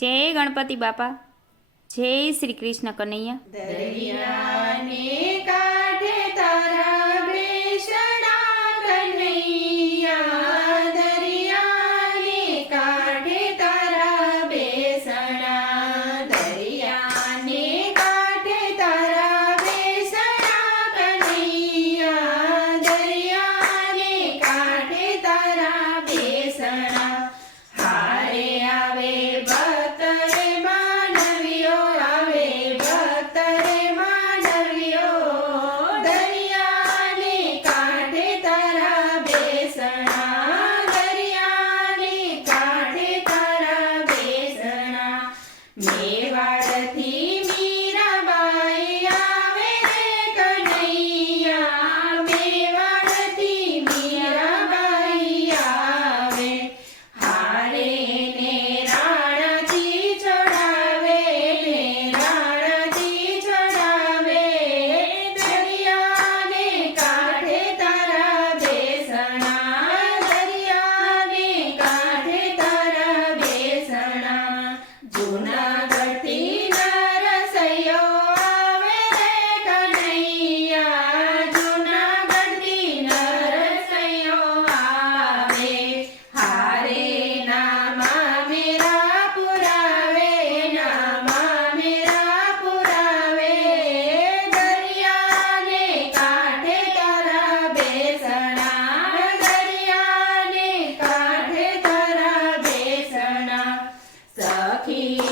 જય ગણપતિ બાપા, જય શ્રી કૃષ્ણ કનૈયા। દરિયાને કાંઠે તારા બેસણા કનૈયા, દરિયાને કાંઠે તારા બેસણા, દરિયાને કાંઠે તારા બેસણા કનૈયા, દરિયાને કાંઠે તારા બેસણા। હારે આવે ભક્ત રે માનવીઓ, આવે ભક્ત રે માનવીઓ, દરિયાને કાંઠે તારા બેસણા, દરિયાને કાંઠે તારા બેસણા। મેવાડથી મીરાબાઈ આવે રે કનૈયા, મેવાડથી મીરાબાઈ આવે, હારે ને રાણાથી ચડાવે, ને રાણાથી ચડાવે, દરિયાને કાંઠે તારા બેસણા, દરિયાને કાંઠે તારા બેસણા। જૂનાગઢથી નરસૈયો આવે રે કનૈયા, જૂનાગઢથી નરસૈયો આવે, હારે નામા મેરા પુરાવે, નામા મેરા પુરાવે, દરિયાને કાંઠે તારા બેસણા, દરિયાને કાંઠે તારા બેસણા। સખી